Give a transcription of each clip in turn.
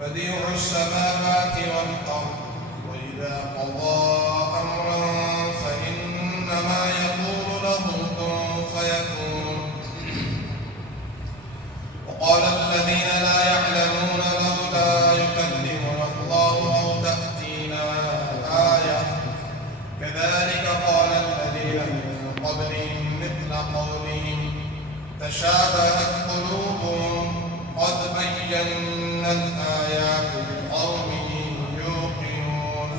بديع السماوات والأرض وإذا قضى أمرا فإنما يقول له كن فيكون وقال الذين لا يعلمون لولا يكلمنا الله أو تأتينا آية كذلك قال الذين من قبلهم مثل قولهم تشابهت قلوبهم قد بينا الآيات لقوم يوقنون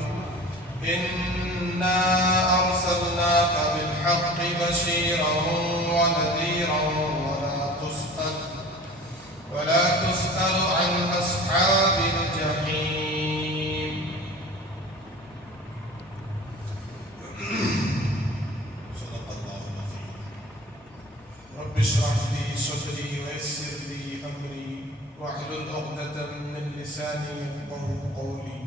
إنا أرسلناك بالحق بشيرا ونذيرا ولا تسأل عن أصحاب الجحيم. صدق الله العظيم. رب اشرح لي صدري ويسر لي أمري واحلل عقدة من لساني يفقهوا قولي.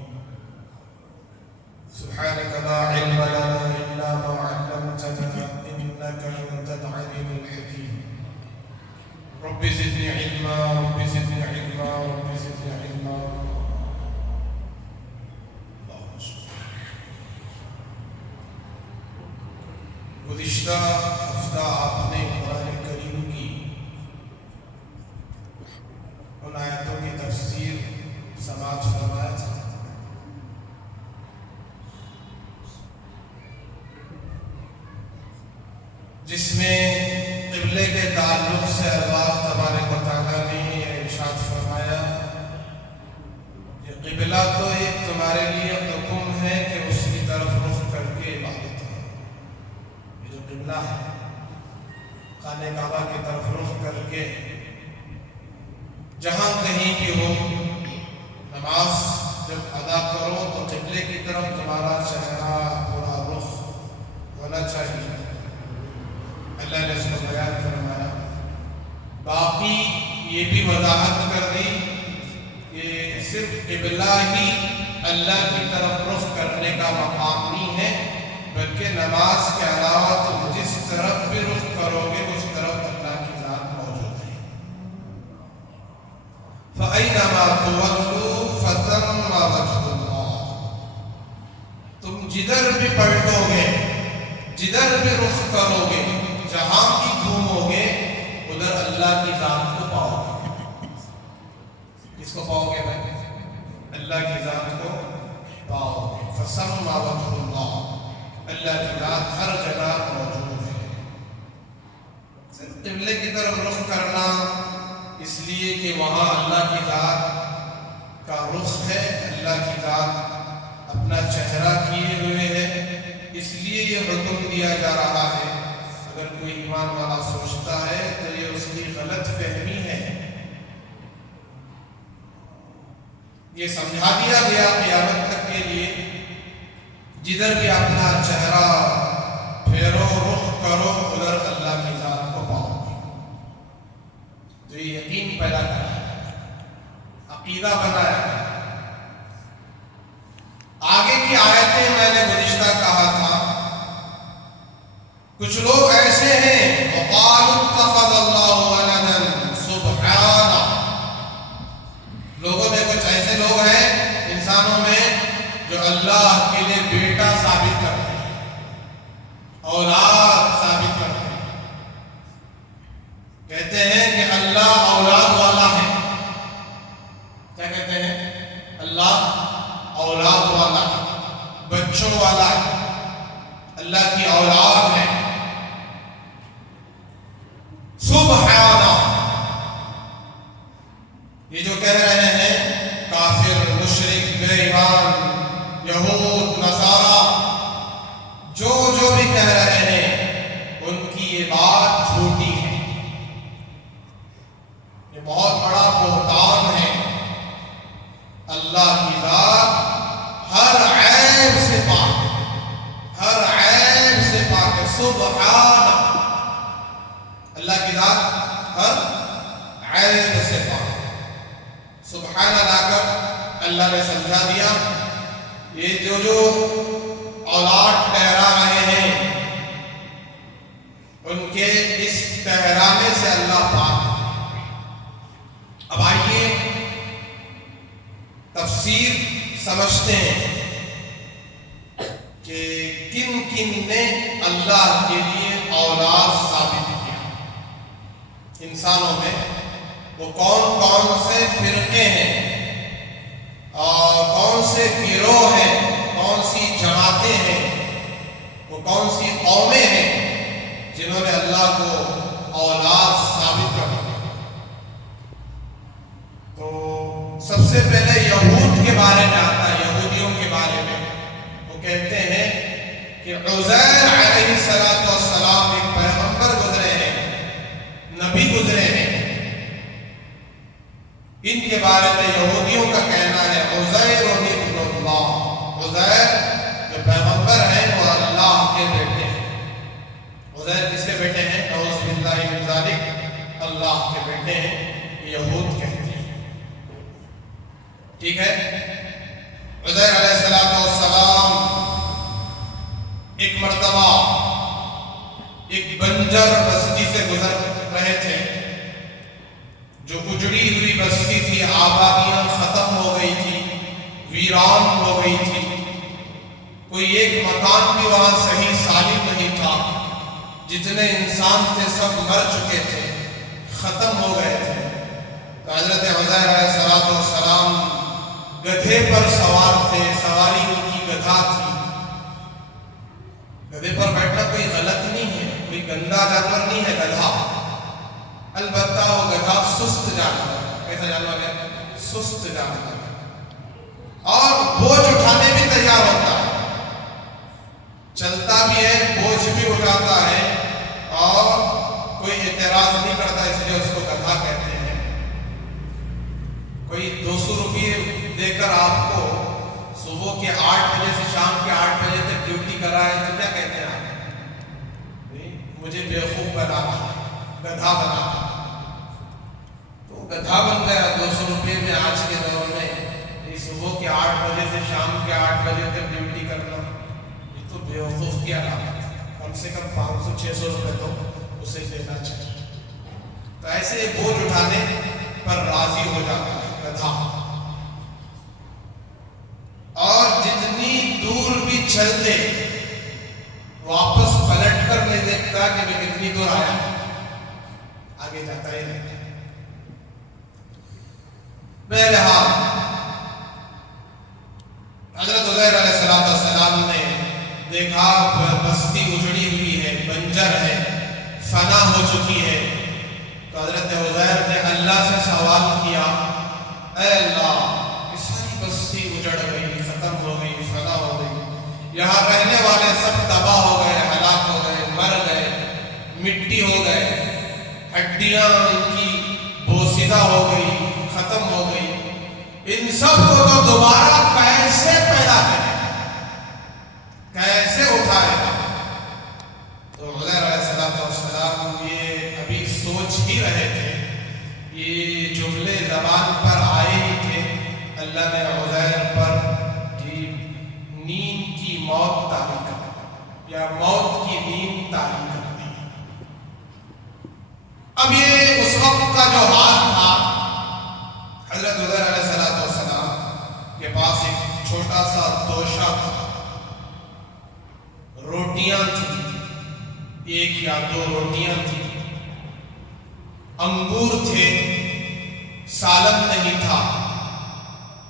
سبحانك لا علم لنا إلا ما علمتنا إنك أنت العليم الحكيم. رب زدني علما رب زدني علما رب زدني علما. گزشتہ ہفتہ آپ نے قرآن کریم کی ان آیتوں کی تفسیر سماعت فرمایا تھا. جس میں قبلے کے تعلق سے اللہ تبارک و تعالیٰ نے یہ ارشاد فرمایا کہ قبلہ تو ایک تمہارے لیے حکم ہے کہ اس کی طرف رخ کر کے عبادت کرو. یہ جو قبلہ ہے خانہ کعبہ کی طرف رخ کر کے جہاں کہیں بھی ہو نماز جب ادا کرو تو قبلے کی طرف تمہارا چہرہ پورا رخ ہونا چاہیے. اللہ نے اس کو بیان فرمایا. باقی یہ بھی وضاحت کر دی کہ صرف قبلہ ہی اللہ کی طرف رخ کرنے کا مقام نہیں ہے بلکہ نماز کے علاوہ تم جس طرف بھی رخ کرو گے اس طرف اللہ کی ذات موجود ہے. فَأَيْنَمَا تُوَلُّوا فَثَمَّ وَجْهُ اللَّهِ. تم جدھر بھی پلٹو گے جدھر بھی رخ کرو گے جہاں بھی گھومو گے ادھر اللہ کی ذات کو پاؤ گے. کس کو پاؤ گے بھائی؟ اللہ کی ذات کو پاؤ گے. فَثَمَّ وَجْهُ اللَّهِ. اللہ کی ذات ہر جگہ موجود ہے. قبلے کی طرف رخ کرنا اس لیے کہ وہاں اللہ کی ذات کا رخ ہے. اللہ کی ذات اپنا چہرہ کیے ہوئے ہے اس لیے یہ حکم دیا جا رہا ہے. اگر کوئی ایمان والا سوچتا ہے تو یہ اس کی غلط فہمی ہے. یہ سمجھا دیا گیا قیامت تک کے لیے جدھر بھی اپنا چہرہ پھیرو رخ کرو ادھر اللہ کی ذات کو پاؤ گے. تو یہ یقین پیدا کرا عقیدہ بنایا. آگے کی آیتیں میں نے گزشتہ کہا تھا کچھ لوگ ایسے ہیں وَقَالُوا اتَّخَذَ اللَّهُ وَلَدًا سُبْحَانَهُ. لوگوں میں کچھ ایسے لوگ ہیں انسانوں میں جو اللہ کے لیے بیٹا ثابت کرتے ہیں اولاد ثابت کرتے ہیں. کہتے ہیں کہ اللہ اولاد والا ہے. کیا کہتے ہیں؟ اللہ اولاد والا ہے بچوں والا ہے اللہ کی اولاد ہے. سبحانہ. یہ جو کہہ رہے ہیں کافر مشرک بے ایمان یہود سبحان، اللہ کی ذات ہر عیب سے پاک۔ سبحان لا کر اللہ نے سمجھا دیا یہ جو اولاد ٹھہرا رہے ہیں ان کے اس ٹھہرانے سے اللہ پاک۔ اب آئیے تفسیر سمجھتے ہیں کہ کن کن نے اللہ کے لیے اولاد ثابت کیا۔ انسانوں میں وہ کون کون سے فرقے ہیں اور کون سے گروہ ہیں، کون سی جماعتیں ہیں، وہ کون سی قومیں ہیں جنہوں نے اللہ کو اولاد ثابت کر دیا۔ تو سب سے پہلے یہود کے بارے میں آتا ہے، یہودیوں کے بارے میں وہ کہتے ہیں کہ عزیر علیہ السلام ایک پیغمبر گزرے ہیں، نبی گزرے ہیں۔ ان کے بارے میں یہودیوں کا کہنا ہے عزیر ابن اللہ، عزیر جو پیغمبر ہیں وہ اللہ کے بیٹے ہیں۔ عزیر کس کے بیٹے ہیں؟ نعوذ باللہ من ذالک، اللہ کے بیٹے ہیں، یہود کہتے ہیں۔ ٹھیک ہے، عزیر علیہ السلام ایک مرتبہ ایک بنجر بستی سے گزر رہے تھے، جو اجڑی ہوئی بستی تھی، آبادیاں ختم ہو گئی تھی، ویران ہو گئی تھی، کوئی ایک مکان بھی وہاں صحیح سالم نہیں تھا، جتنے انسان تھے سب مر چکے تھے، ختم ہو گئے تھے۔ تو حضرت عزیر علیہ السلام گدھے پر سوار تھے، سواری ان کی گدھا تھی۔ گدھے پر بیٹھنا کوئی غلط نہیں ہے، کوئی گندا جانور نہیں ہے گدھا، البتہ وہ گدھا سست جانور ہے۔ کیسا جانور ہے؟ سست جانور ہے، اور بوجھ اٹھانے بھی تیار ہوتا ہے، چلتا بھی ہے، بوجھ بھی اٹھاتا ہے، اور کوئی اعتراض نہیں کرتا، اس لیے اس کو گدھا کہتے ہیں۔ کوئی 200 روپئے دے کر آپ کو صبح کے 8 بجے سے شام کے 8 بجے تک ڈیوٹی کرائے تو کیا کہتے ہیں آپ؟ مجھے بیوقوف بنا رہا ہے، گدھا بنا رہا ہے۔ تو گدھا بن گیا 200 روپئے میں آج کے دور میں، صبح کے 8 بجے سے شام کے 8 بجے تک ڈیوٹی کرنا، یہ تو بیوقوف کی علامت ہے۔ کم سے کم 500-600 روپئے تو اسے دینا چاہیے۔ تو ایسے بوجھ اٹھانے پر راضی ہو جاتا ہے گدھا، اور جتنی دور بھی چل دے واپس پلٹ کر نہیں دیکھتا کہ میں کتنی دور آیا، آگے جاتا ہی رہتا ہے۔ بہرحال حضرت عزیر علیہ السلام نے دیکھا بستی اجڑی ہوئی ہے، بنجر ہے، فنا ہو چکی ہے۔ تو حضرت عزیر نے اللہ سے سوال کیا، اے اللہ، یہ ساری بستی اجڑ گئی، ختم ہو گئی، فنا ہو گئی، یہاں رہنے والے سب تباہ ہو گئے، ہلاک ہو گئے، مر گئے، مٹی ہو گئے، ہڈیاں ان کی بوسیدہ ہو گئی، ختم ہو گئی، ان سب کو تو دوبارہ کیسے پیدا کرے، کیسے اٹھائے گا؟ تو عزیر علیہ السلام یہ ابھی سوچ ہی رہے تھے، یہ جملے زبان پر آئے ہی تھے، اللہ نے عزیر پر نیند کی موت طاری کر دی، یا موت کی نیند طاری کر دی۔ اب یہ اس وقت کا جو حال تھا، حضرت عزیر علیہ السلام کے پاس ایک چھوٹا سا توشہ تھا، روٹیاں تھیں، 1 یا 2 روٹیاں تھیں، انگور تھے، سالن نہیں تھا۔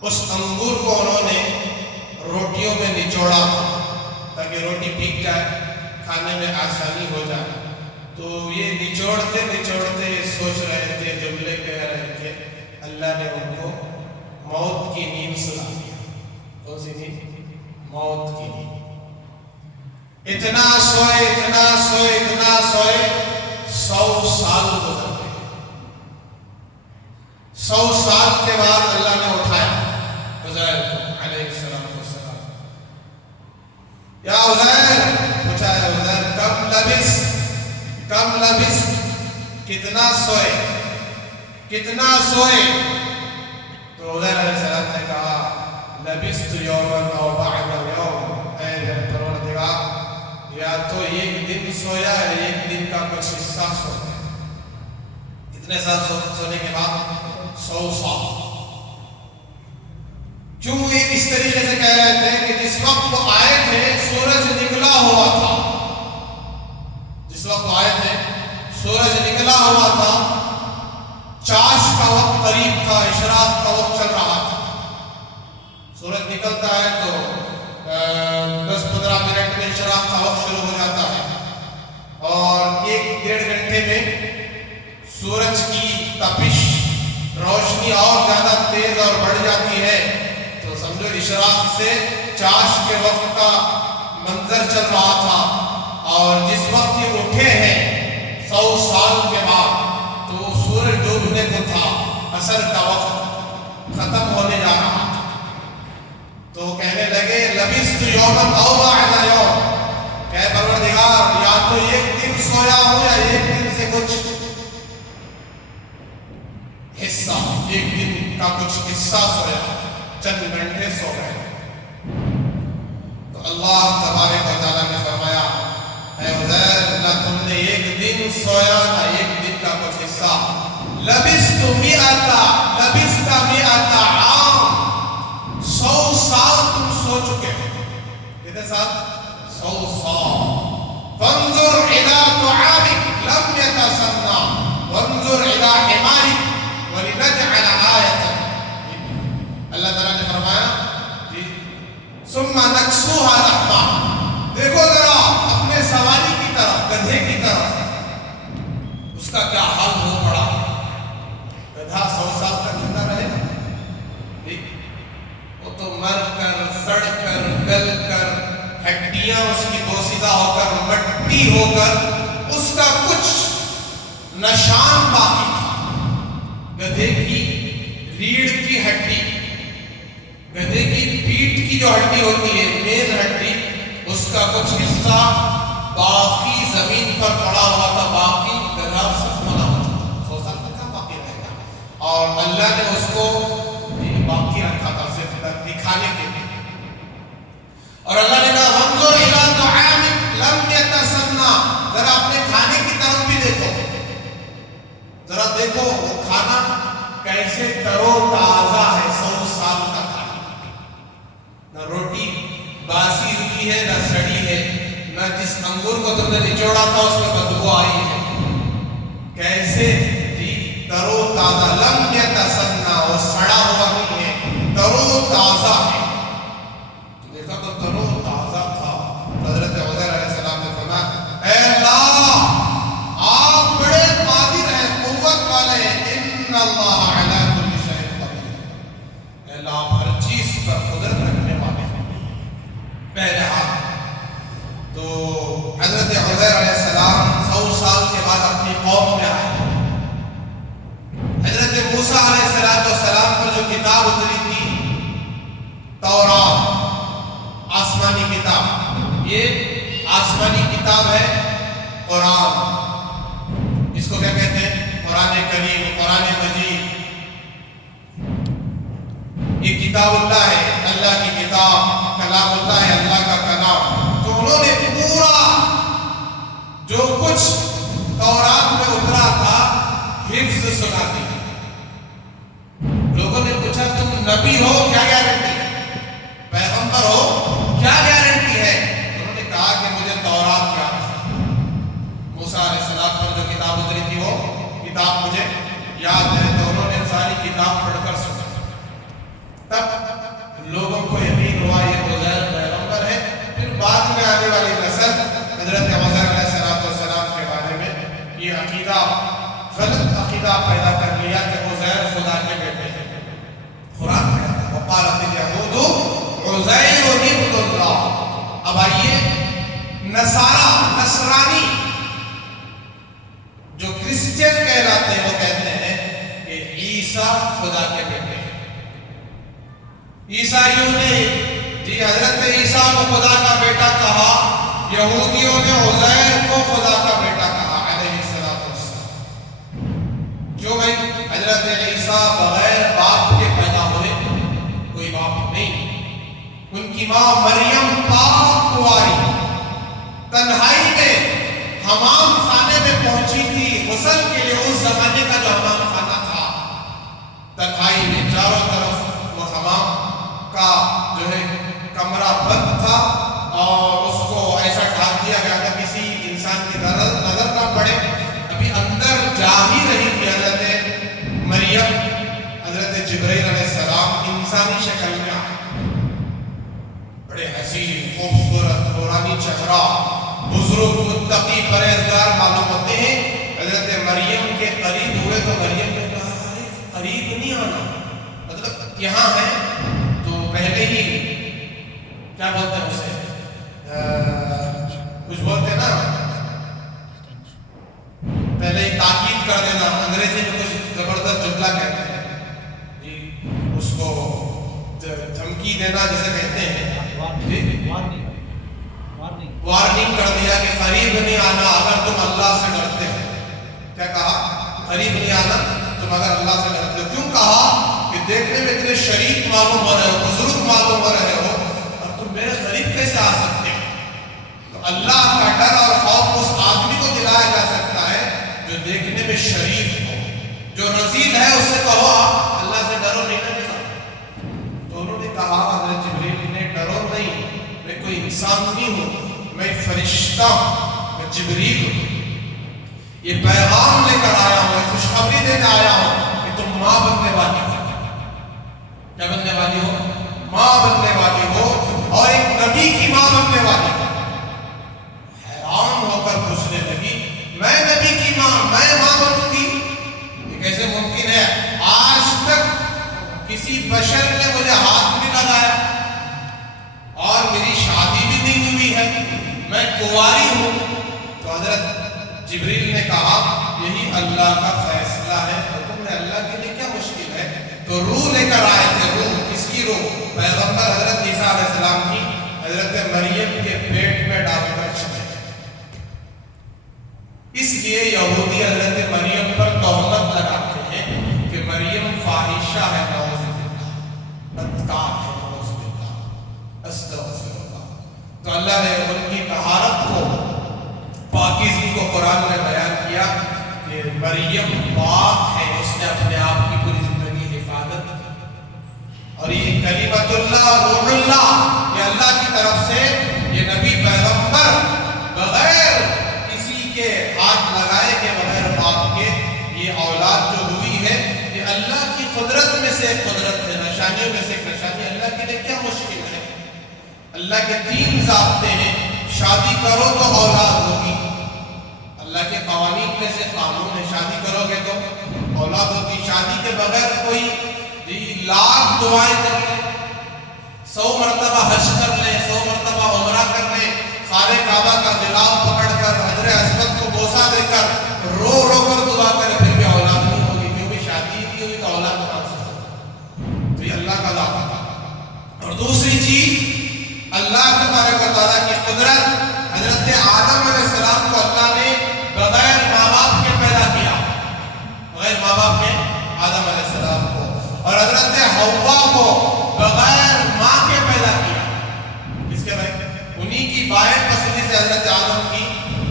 اس انگور کو انہوں نے روٹیوں میں نچوڑا تھا تاکہ روٹی پک جائے، کھانے میں آسانی ہو جائے۔ تو یہ نچوڑتے نچوڑتے سوچ رہے تھے، جملے کہہ رہے تھے، اللہ نے ان کو موت کی نیند سلا دیا۔ کون سی نیند؟ موت کی نیند۔ اتنا سوئے، اتنا سوئے، اتنا سوئے، 100 سال گزر گئے۔ 100 سال کے بعد اللہ نے اٹھایا عزیر کو علیہ السلام۔ یا عزیر، پوچھا ہے عزیر کب کم لبثت، کتنا سوئے، کتنا سوئے؟ تو عزیر علیہ السلام نے کہا لبثت یوماً او بعد یوم، اے پروردگار یا تو ایک دن سویا ہے، ایک دن کا کچھ حصہ سویا۔ کتنے سال سونے کے بعد؟ 100 سال۔ کیوں یہ اس طریقے سے کہہ رہے تھے کہ جس وقت وہ آئے تھے سورج نکلا ہوا تھا، جس وقت آئے تھے سورج نکلا ہوا تھا، چاش کا وقت قریب تھا، اشراق کا وقت چل رہا تھا۔ سورج نکلتا ہے تو 10-15 منٹ میں اشراق کا وقت شروع ہو جاتا ہے، اور 1-1.5 گھنٹے میں سورج کی تپش، روشنی اور زیادہ تیز اور بڑھ جاتی ہے۔ تو سمجھو اشراق سے چاش کے وقت کا منظر چل رہا تھا، اور جس وقت یہ اٹھے ہیں 100 سال کے بعد تو سورج ڈوبنے کو تھا، عصر کا وقت ختم ہونے جا رہا تھا۔ تو کہنے لگے لبثت یوماً او بعد یوم، کہ پروردگار یا تو ایک دن سویا ہو یا ایک دن سے کچھ حصہ، ایک دن کا کچھ حصہ سویا، چند گھنٹے سو گئے۔ تو اللہ تبارک و تعالیٰ نے فرمایا اے عزیر نہ تم نے ایک دن سویا نہ ایک دن کا کچھ حصہ، لبثت 100 عام، 100 سال تم سو چکے ہو۔ کتنے سال؟ 100 سال۔ فانظر الى طعامك لم يتسنى وانظر الى حمارك وَلِنَجْعَلَ آيَةً، اللہ تعالیٰ نے فرمایا ثُمَّ نَكْسُوهَا لَحْمًا، دیکھو ذرا اپنے سواری کی طرف، گدھے کی طرف، اس کا کیا حال ہو پڑا۔ گدھا 100 سال تک زندہ رہے گا؟ وہ تو مر کر، سڑ کر، گل کر، ہڈیاں اس کی بوسیدہ ہو کر، مٹی ہو کر، اس کا کچھ نشان باقی تھا۔ گدھے کی ریڑھ کی ہڈی، گدھے کی پیٹھ کی جو ہڈی ہوتی ہے، مین ہڈی، اس کا کچھ حصہ باقی زمین پر پڑا ہوا تھا، باقی گدھا صرف بنا ہوا تھا۔ 100 سال تک کا باقی رہے گا، اور اللہ نے اس کو باقی رکھا تھا صرف دکھانے کے لیے۔ اور اللہ نے کہا وانظر الی طعامک لم یتسنى، ذرا اپنے کھانے کی طرف بھی دیکھو، ذرا دیکھو وہ کھانا کیسے تر و تازہ ہے۔ 100 سال کا کھانا، نہ روٹی باسی ہوئی ہے نہ سڑی ہے، نہ جس انگور کو تم نے نچوڑا تھا اس میں بدبو آئی ہے، کیسے تر و تازہ، لم یتسنى، وہ سڑا ہوا نہیں ہے، تر و تازہ ہے۔ دیکھا تو تر و تازہ تھا۔ حضرت عزیر علیہ السلام نے فرمایا اے اللہ آپ بڑے قادر ہیں، قوت والے ہیں، ان اللہ علی کل شیء قدیر، اے اللہ آپ ہر چیز پر قدرت رکھنے والے ہیں۔ پہلے ہاتھ تو حضرت عزیر علیہ السلام 100 سال کے بعد اپنی قوم میں آئے۔ حضرت موسیٰ علیہ السلام پر جو کتاب اتری تھی تورات، آسمانی کتاب، یہ آسمانی کتاب ہے قرآن، اس کو کیا کہتے ہیں؟ قرآن کریم، قرآن مجید۔ یہ کتاب اللہ ہے، اللہ کی کتاب، کلام اللہ ہے، اللہ کا کلام۔ تو انہوں نے پورا جو کچھ تورات میں اترا تھا حفظ سنا دیا۔ لوگوں نے پوچھا تم نبی ہو کیا گارنٹی ہے، پیغمبر ہو کیا گارنٹی ہے؟ انہوں نے کہا کہ مجھے تورات یاد ہے، موسیٰ علیہ السلام پر جو کتاب اتری تھی وہ کتاب مجھے یاد ہے۔ تو انہوں نے ساری کتاب پڑھ کر سنا، تب لوگوں کو یقین ہوا یہ عزیر پیغمبر ہے۔ پھر بعد میں آنے والی نسل حضرت عزیر علیہ السلام کے بارے میں یہ عقیدہ، غلط عقیدہ پیدا کر لیا کہ عزیر خدا کے بیٹے ہیں۔ قرآن میں وقالت الیہود عزیر ابن اللہ۔ اب آئیے نصرانی جو کرسچن کہلاتے ہیں وہ کہتے ہیں کہ عیسیٰ خدا کے بیٹے ہیں۔ عیسائیوں نے حضرت عیسیٰ کو خدا کا بیٹا کہا، یہودیوں نے عزیر کو خدا کا بیٹا کہا علیہ السلام۔ حضرت عیسیٰ بغیر باپ کے پیدا ہوئے، کوئی باپ نہیں. ان کی ماں مریم پاک کنواری تنہائی میں حمام خانے میں پہنچی تھی غسل کے لیے. اس زمانے کا جو حمام خانہ تھا، تنہائی میں چاروں طرف وہ حمام کا جو ہے کمرہ بند تھا اور اس کو ایسا ڈھانپ دیا گیا تھا کسی انسان کی نظر نہ پڑے. ابھی اندر جا ہی رہی تھی حضرت مریم، حضرت جبرائیل علیہ السلام انسانی شکل میں آئے. بڑے حسین خوبصورت نورانی چہرہ، بزرگ متقی پرہیزگار معلوم ہوتے ہیں. حضرت مریم کے قریب ہوئے تو مریم نے کہا قریب نہیں آنا، مطلب یہاں ہے تو پہلے ہی کیا بولتے ہیں اسے، کچھ بولتے ہیں نا، پہلے ہی تاکید کر دینا. انگریزی میں کچھ زبردست جملہ کہتے ہیں اس کو دھمکی دینا جسے کہتے ہیں، وارننگ کر دیا کہ قریب نہیں آنا اگر تم اللہ سے ڈرتے ہو. کیا کہا؟ قریب نہیں آنا تم اگر اللہ سے ڈرتے ہو. کیوں کہا؟ کہ دیکھنے میں اتنے شریف معلوم ہو رہے ہو، بزرگ معلوم ہو رہے ہو، اور تم میرے قریب کیسے آ سکتے ہو؟ تو اللہ کا ڈر اور خوف اس آدمی کو دلایا جا سکتا ہے جو دیکھنے میں شریف ہو. جو رذیل ہے اس سے کہو اللہ سے ڈرو، نہیں ڈرے. تو انہوں نے کہا حضرت جبرائیل نے ڈرو نہیں، میں کوئی انسان نہیں ہوں، میں فرشتہ ہوں، میں جبرائیل ہوں. یہ پیغام لے کر آیا ہوں، خوشخبری دینے آیا ہوں کہ تم ماں بننے والی ہو. کیا بننے والی ہو؟ ماں بننے والی ہو، اور ایک نبی کی ماں بننے والی ہو. حیران ہو کر پوچھنے لگی میں نبی کی ماں، میں ماں بنوں گی؟ یہ کیسے ممکن ہے؟ آج تک کسی بشر نے مجھے ہاتھ بھی لگایا اور میری شادی بھی نہیں ہوئی ہے، میں کنواری ہوں. تو حضرت جبرائیل نے کہا یہی اللہ کا فیصلہ ہے، حکم ہے، اللہ کے لیے کیا مشکل ہے. تو روح لے کر آئے تھے. روح کس کی روح؟ پیغمبر حضرت عیسیٰ علیہ السلام کی حضرت مریم کے پیٹ میں ڈال کر چلے. اس لیے یہودی حضرت مریم پر تہمت لگاتے ہیں کہ مریم فاحشہ ہے، نعوذ باللہ، بدکار ہے، نعوذ باللہ، استغفر اللہ. تو اللہ نے ان کی طہارت کو، پاکیزگی کو قرآن میں بیان کیا کہ مریم پاک ہے، اس نے اپنے آپ کی پوری زندگی حفاظت کی. اور یہ کلمت اللہ، روح اللہ، یہ اللہ کی طرف سے یہ نبی پیغمبر بغیر کسی کے ہاتھ لگائے کے، بغیر باپ کے یہ اولاد جو ہوئی ہے، یہ اللہ کی قدرت میں سے ایک قدرت ہے، نشانیوں میں سے ایک نشانی. اللہ کے لیے کیا مشکل ہے؟ اللہ کے 3 ضابطے ہیں. شادی کرو تو اولاد ہوگی، اللہ کے قوانین میں سے قانون ہے، شادی کرو گے تو اولاد ہوگی. شادی کے بغیر کوئی لاکھ دعائیں کر لیں، 100 مرتبہ حج کر لیں، 100 مرتبہ عمرہ کر لیں، خانہ کعبہ کا غلاف پکڑ کر حجر اسود کو بوسہ دے کر رو رو کر دعا کرے، پھر بھی اولاد نہیں ہوگی کیونکہ شادی نہیں ہوئی تو اولاد کہاں سے ہوگی؟ تو یہ اللہ کا ضابطہ تھا. اور دوسری چیز، اللہ تبارک و تعالیٰ کی قدرت. حضرت آدم علیہ السلام کو اللہ نے بغیر ماں باپ کے پیدا کیا، بغیر ماں باپ کے آدم علیہ السلام کو. اور حضرت حوا کو بغیر ماں کے پیدا کیا. کس کے بھائی؟ انہی کی بائیں پسلی سے، حضرت آدم کی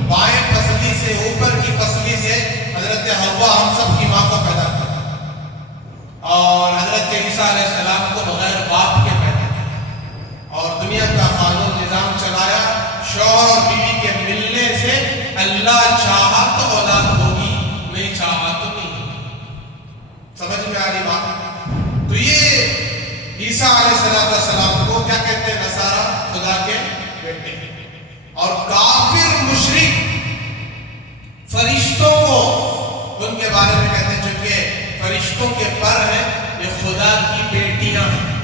بائیں پسلی سے، اوپر کی پسلی سے حضرت حوا ہم سب کی ماں کو پیدا کیا. اور حضرت عیسیٰ علیہ السلام کو بغیر باپ کے پیدا کیا اور دنیا کا قانون نظام چلایا. شوہر اور بیوی کے ملنے سے اللہ چاہا تو اولاد ہوگی، نہیں چاہا تو نہیں. سمجھ میں آ رہی بات؟ تو یہ عیسیٰ علیہ السلام کو کیا کہتے ہیں نصارہ؟ خدا کے بیٹے. اور کافر مشرک فرشتوں کو ان کے بارے میں کہتے ہیں چونکہ فرشتوں کے پر ہیں، یہ خدا کی بیٹیاں ہیں.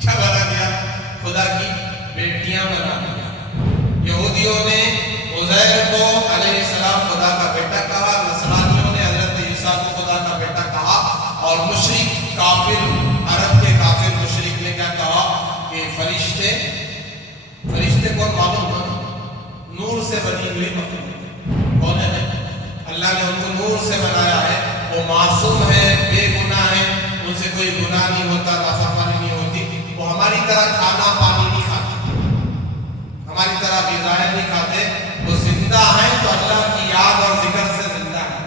کیا بنا دیا؟ خدا کی بیٹیاں بنا دیا. یہودیوں نے عزیر کو علیہ السلام خدا کا بیٹا کہا، نصرانیوں نے حضرت عیسیٰ کو خدا کا بیٹا کہا، اور مشرک کافر، عرب کے کافر مشرک نے کیا کہا کہ فرشتے کون معلوم ہے؟ نور سے بنی ہوئی مخلوق. کون ہے؟ اللہ نے ان کو نور سے بنایا ہے، وہ معصوم ہے، ان سے کوئی گناہ نہیں ہوتا، نافرمانی نہیں ہوتی، وہ ہماری طرح کھانا پانی نہیں کھاتے، ہماری طرح غذائیں نہیں کھاتے، وہ زندہ ہیں تو اللہ کی یاد اور ذکر سے زندہ ہیں۔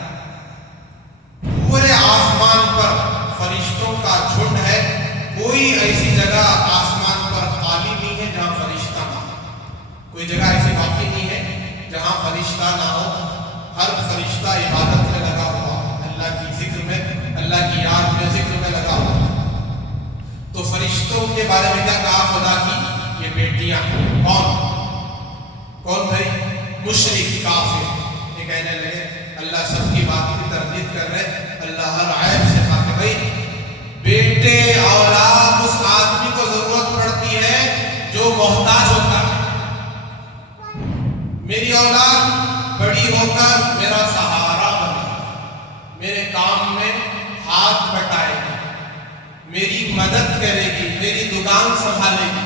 پورے آسمان پر فرشتوں کا جھنڈ ہے، کوئی ایسی جگہ آسمان پر خالی نہیں ہے جہاں فرشتہ نہ ہو، کوئی جگہ ایسی باقی نہیں ہے جہاں فرشتہ نہ ہو، ہر فرشتہ عبادت میں لگا ہوا، اللہ کی ذکر میں، اللہ کی یاد میں، ذکر میں لگا ہوا۔ تو فرشتوں کے بارے میں کیا کہا خدا کی؟ یہ بیٹیاں ہیں۔ کون بھائی؟ مشرک، کافر۔ یہ کہنے لگے، اللہ سب کی بات کی تردید کر رہے، اللہ ہر عیب سے کہا کہ بھائی بیٹے اولاد اس آدمی کو ضرورت پڑتی ہے جو محتاج ہوتا ہے۔ میری اولاد بڑی ہو کر میرا سہارا بنے، میرے کام میں ہاتھ بٹائے گی، میری مدد کرے گی، میری دکان سنبھالے گی۔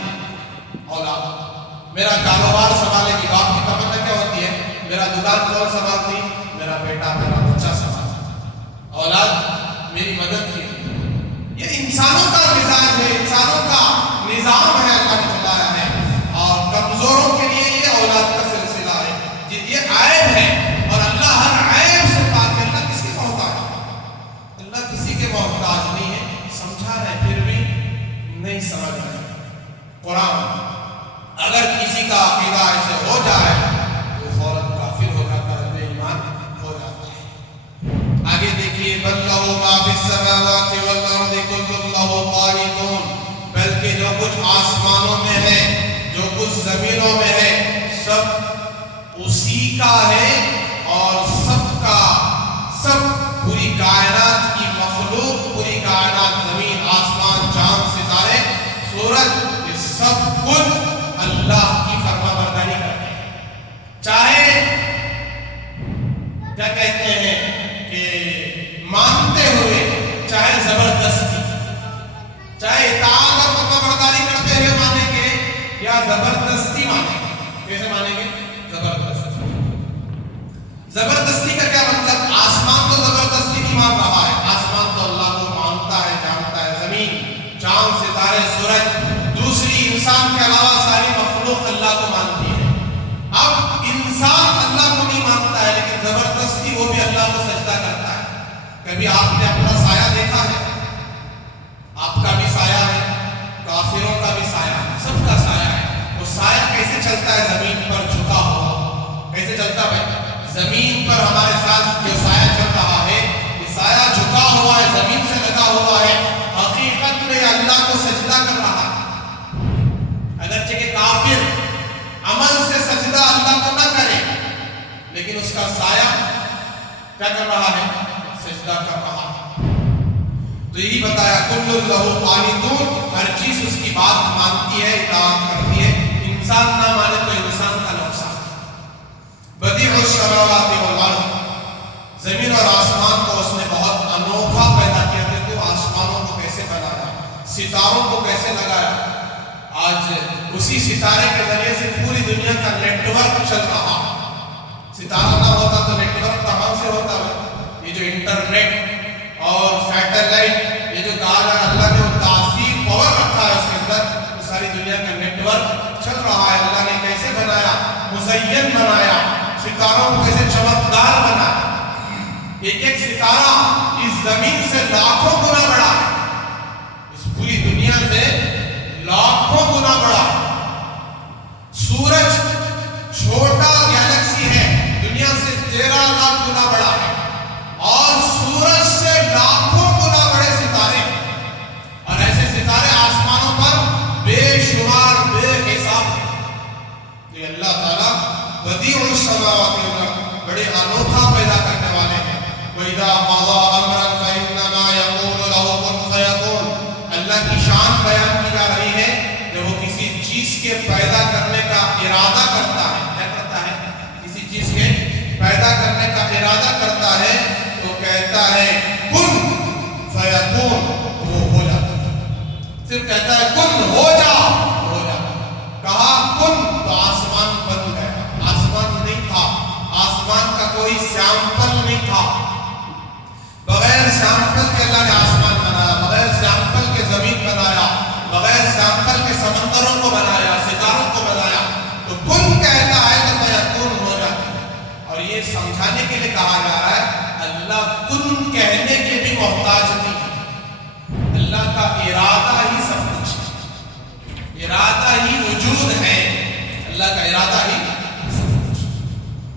اولاد میرا کاروبار سنبھالے گی۔ باپ کی تمنا کیا ہوتی ہے؟ میرا دکان کون سنبھالتی؟ میرا بیٹا، میرا بچہ سنبھالتا۔ اولاد میری مدد کی۔ یہ انسانوں کا مزاج ہے، انسانوں کا نظام ہے، اللہ نے چلایا ہے، اور کمزوروں کے لیے یہ اولاد کا سلسلہ ہے، یہ عیب ہے، اور اللہ ہر عیب سے پاک ہے۔ اللہ کس کے محتاج ہے؟ اللہ کسی کے محتاج نہیں ہے۔ سمجھا رہے پھر بھی نہیں سمجھ رہے۔ قرآن اگر کسی کا عقیدہ ایسے ہو جائے تو فوراً کافر ہو جاتا ہے، بے ایمان ہو جاتا ہے۔ آگے دیکھیے، بل لہ ما فی السماوات والارض کل لہ قانتون، بلکہ جو کچھ آسمانوں میں ہے، جو کچھ زمینوں میں ہے، سب اسی کا ہے، اور سب پوری کائنات کی مخلوق، پوری کائنات، زمین، آسمان، چاند، ستارے، سورج، یہ سب کچھ اللہ کی فرما برداری کرتے ہیں۔ چاہے کیا کہتے ہیں کہ مانتے ہوئے، چاہے زبردستی، چاہے اطاعت اور فرما برداری کرتے ہوئے مانیں گے یا زبردستی مانیں گے۔ کیسے مانیں گے؟ زبردستی کا کیا مطلب؟ آسمان تو زبردستی نہیں مان رہا ہے، آسمان تو اللہ کو مانتا ہے، جانتا ہے۔ زمین، چاند، ستارے، سورج، دوسری انسان کے علاوہ ساری مخلوق اللہ کو مانتی ہے۔ اب انسان اللہ کو نہیں مانتا ہے، لیکن زبردستی وہ بھی اللہ کو سجدہ کرتا ہے۔ کبھی آپ نے اپنا سایہ دیکھا ہے؟ آپ کا بھی سایہ ہے، کافروں کا بھی سایہ ہے، سب کا سایہ ہے۔ وہ سایہ کیسے چلتا ہے؟ زمین پر جھکا ہوا۔ کیسے چلتا ہے؟ زمین پر ہمارے ساتھ جو سایہ چل رہا ہے، یہ سایہ جھکا ہوا ہے، زمین سے لگا ہوا ہے، حقیقت میں اللہ کو سجدہ کر رہا ہے۔ اگرچہ کہ کافر عمل سے سجدہ اللہ کو نہ کرے، لیکن اس کا سایہ کیا کر رہا ہے؟ سجدہ کر رہا ہے۔ تو یہی بتایا، کل لہ قانتون، ہر چیز اس کی بات مانتی ہے، اطاعت کرتی ہے۔ انسان نہ مانے تو انسان کا نقصان۔ بدیع السماوات والارض، زمین اور آسمان کو اس نے بہت انوکھا پیدا کیا۔ دیکھو آسمانوں کو کیسے بنایا، ستاروں کو کیسے لگایا۔ آج اسی ستارے کے ذریعے سے پوری دنیا کا نیٹ ورک چل رہا۔ ستارہ نہ ہوتا تو نیٹ ورک کہاں سے ہوتا ہے؟ یہ جو انٹرنیٹ اور سیٹلائٹ، یہ جو کہا جا رہا، اللہ نے وہ تاثیر پاور رکھا ہے اس کے اندر، تو ساری دنیا کا نیٹ ورک چل رہا ہے۔ اللہ نے کیسے بنایا؟ مزین بنایا، ستاروں کو کیسے چمکدار بنا۔ ایک ایک ستارہ اس زمین سے لاکھوں گنا بڑا ہے، اس پوری دنیا سے لاکھوں گنا بڑا ہے۔ سورج چھوٹا گیلیکسی ہے، دنیا سے 13 لاکھ گنا بڑا ہے، اور سورج سے لاکھوں گنا بڑے ستارے، اور ایسے ستارے آسمانوں پر بے شمار، بے حساب۔ یہ اللہ تعالیٰ بدیع السماوات والارض، بڑے انوکھا پیدا کرنے والے ہیں۔ وَإِذَا قَضَىٰ أَمْرًا فَإِنَّمَا يَقُولُ لَهُ كُن فَيَكُونُ۔ اللہ کی شان بیان کی جا رہی ہے، جب وہ کسی چیز کے پیدا کرنے کا ارادہ کرتا ہے۔ کیا کرتا ہے؟ کسی چیز کے پیدا کرنے کا ارادہ کرتا ہے تو کہتا ہے کن فیکون، وہ ہو جاتا ہے۔ صرف کہتا ہے کن، ہو جا، ہو جاتا ہے۔ کہا کن تو آسمان بن گیا۔ آسمان نہیں تھا، آسمان کا کوئی سیمپل نہیں تھا، بغیر سیمپل کے اللہ نے آسمان بنایا، بغیر ارادہ ہی سب کچھ ہے، ارادہ ہی وجود ہے، اللہ کا ارادہ ہی سب کچھ۔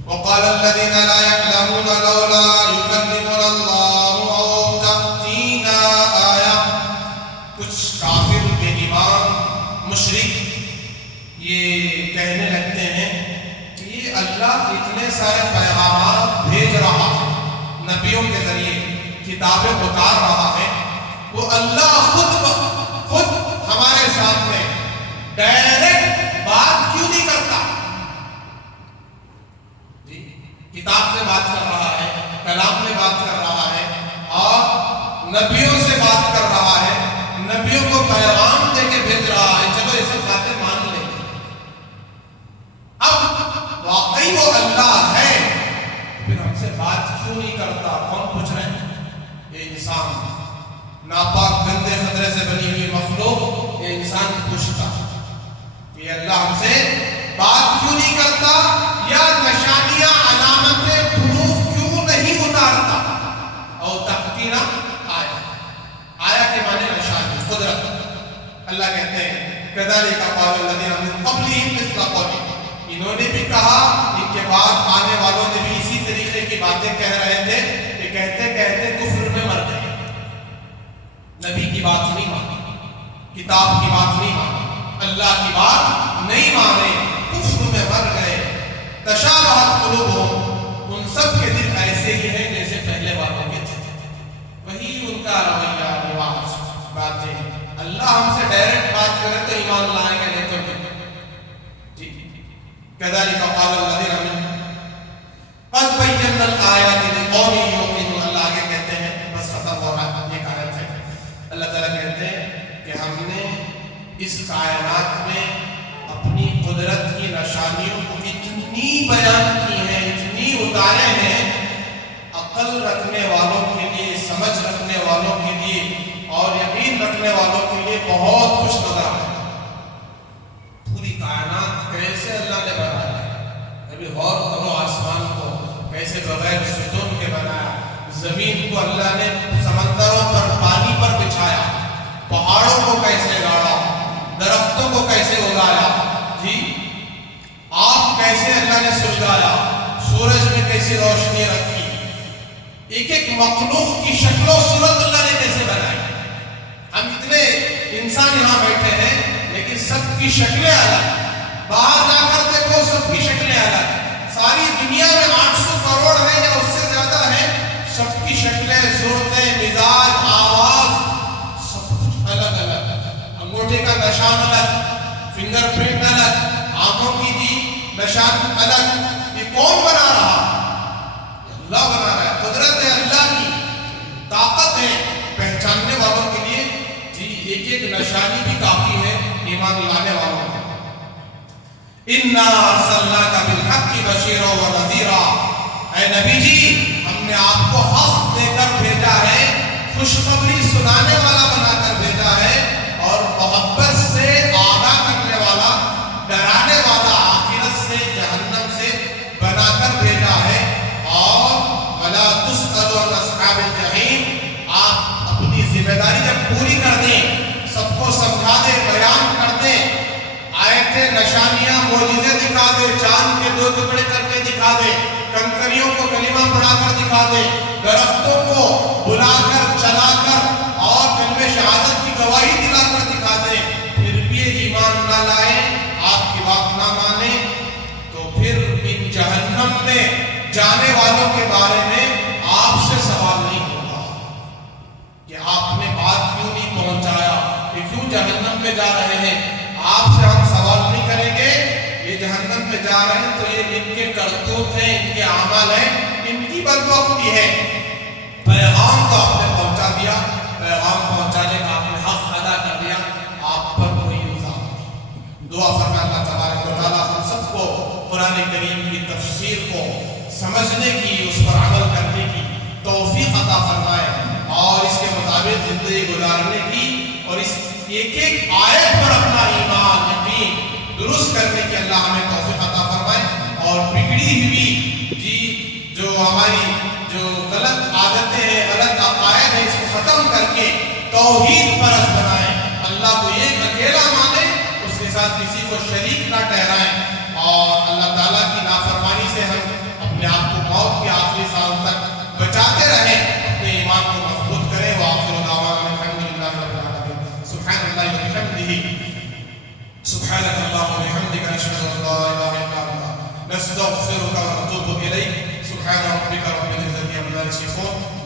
وقال الذين لا يعلمون لولا يكلمنا الله او تأتينا آية، کچھ کافر بے ایمان مشرک یہ کہنے لگتے ہیں کہ یہ اللہ اتنے سارے پیغامات بھیج رہا ہے، نبیوں کے ذریعے کتابیں اتار رہا ہے، وہ اللہ خود ہمارے سامنے ڈائریکٹ بات کیوں نہیں کرتا؟ جی کتاب میں بات کر رہا ہے، کلام میں بات کر رہا ہے، اور نبیوں سے بات کر رہا ہے، نبیوں کو پیغام دے کے بھیج رہا ہے، چلو یہ سب باتیں مان لیں گے۔ اب واقعی وہ اللہ ہے، پھر ہم سے بات کیوں نہیں کرتا؟ کون پوچھ رہے ہیں؟ یہ انسان، ناپاک گندے خطرے سے بنی ہوئی مخلوق، یہ انسان پوچھتا کہ اللہ ہم سے بات کیوں نہیں کرتا، یا نشانیاں علامتیں پروف کیوں نہیں اتارتا؟ اور تأتینا آیا، آیا کے معنی نشانی، قدرت۔ اللہ کہتے ہیں كذلك قال الذين من قبلهم مثل قولهم، انہوں نے بھی کہا، ان کے بعد آنے والوں نے بھی اسی طریقے کی باتیں کہہ رہے تھے کہ کہتے کہتے کفر میں مر گئے، نبی کی بات نہیں مانی، کتاب کی بات نہیں مانی، اللہ کی بات نہیں مانے، کفر میں مر گئے۔ تشابہت قلوبہم، ان سب کے دل ایسے ہی ہیں جیسے پہلے والوں کے تھے، وہی ان کا رویہ، رواج، باتیں۔ اللہ ہم سے ڈائریکٹ بات کرے تو ایمان لائیں گے، نہیں تو نہیں۔ كذلك قال الذين من قد بينا الآيات لقوم يوقنون، اللہ آگے کہتے ہیں، بس ختم ہو رہا ہے، یہ آیت ہے۔ اللہ تعالیٰ کہتے ہیں کہ ہم نے اس کائنات میں اپنی قدرت کی نشانیوں کو اتنی بیان کی ہیں، اتنی اتارے ہیں، عقل رکھنے والوں کے لیے، سمجھ رکھنے والوں کے لیے اور یقین رکھنے والوں کے لیے بہت کچھ نظر آیا۔ پوری کائنات کیسے اللہ نے بنایا، ابھی غور کرو، آسمان کو کیسے بغیر ستون کے بنایا، زمین کو اللہ نے سمندروں پر، پانی پر بچھایا، پہاڑوں کو کیسے گاڑا، درختوں کو کیسے اگایا، جی آگ کیسے اللہ نے سلگایا، سورج میں کیسے روشنی رکھی، ایک ایک مخلوق کی شکل و صورت اللہ نے کیسے بنائی۔ ہم اتنے انسان یہاں بیٹھے ہیں لیکن سب کی شکلیں الگ، باہر جا کر دیکھو سب کی شکلیں الگ، ساری دنیا میں 800 کروڑ ہے یا اس سے زیادہ ہے، سب کی شکلیں، صورتیں، مزاج، آواز، سب کچھ الگ الگ، انگوٹھے کا نشان الگ، فنگر پرنٹ الگ، آنکھوں کی جی نشان الگ۔ یہ کون بنا رہا؟ اللہ بنا رہا ہے، قدرت ہے اللہ کی، طاقت ہے، پہچاننے والوں کے لیے جی ایک ایک نشانی بھی کافی ہے، ایمان لانے والوں کو۔ اِنَّا أَرْسَلْنَاكَ بِالْحَقِّ بَشِيرًا وَنَذِيرًا، اے نبی جی ہم نے آپ کو حق دے کر بھیجا ہے، خوشخبری سنانے والا بنا کر بھیجا ہے، اور محبت سے آگاہ کرنے والا، ڈرانے والا، آخرت سے، جہنم سے بنا کر بھیجا ہے۔ اور وَلَا تُسْأَلُ عَنْ أَصْحَابِ الْجَحِيمِ، آپ اپنی ذمہ داری جب پوری کر دیں، سب کو سمجھا دیں، بیان کر دیں، آیتیں، نشانیاں، معجزے دکھا دے، چاند کے 2 ٹکڑے کر کے دکھا دے، کنکریوں کو کلمہ پڑھا کر دکھا دے، درختوں کو بلا کر، چلا کر اور کلمہ شہادت کی گواہی دلا کر دکھا دے، پھر بھی ایمان نہ لائیں، آپ کی بات نہ مانیں، تو پھر ان جہنم میں جانے والوں کے بارے میں آپ سے سوال نہیں ہوگا کہ آپ نے بات کیوں نہیں پہنچایا، یہ کیوں جہنم میں جا رہے ہیں، آپ سے ہم سوال نہیں کریں گے۔ یہ جہنم میں جا رہے ہیں تو یہ ان کے کرتوت ہیں، ان کے اعمال ہیں، ان کی بدبختی ہے۔ پیغام تو آپ نے پہنچا دیا، پیغام پہنچانے کا آپ نے حق ادا کر دیا، آپ پر کوئی الزام نہیں۔ دعا فرمائے اللہ تبارک و تعالیٰ ہم سب کو قرآن کریم کی تفسیر کو سمجھنے کی، اس پر عمل کرنے کی توفیق عطا فرمائے، اور اس کے مطابق زندگی گزارنے کی، اور اس ایک ایک آیت پر اپنا ایمان، یقین درست کرنے کی اللہ ہمیں توفیق عطا فرمائے، اور بگڑی ہوئی جی جو ہماری جو غلط عادتیں ہیں، غلط عقائد ہیں، اس کو ختم کر کے توحید پرست بنا ساتھ کسی کو شریک نہ ٹھہرائیں، اور اللہ تعالیٰ کی نافرمانی سے ہم اپنے آپ کو موت کے آخری سال تک بچاتے رہیں، اپنے ایمان کو مضبوط کریں۔ وآخر دعوانا الحمدللہ رب العالمین۔ سبحان اللہ وبحمدہ، سبحانک اللہم وبحمدک، نشہد ان لا الہ الا انت، نستغفرک ونتوب الیک۔ سبحان ربک رب العزة عما یصفون۔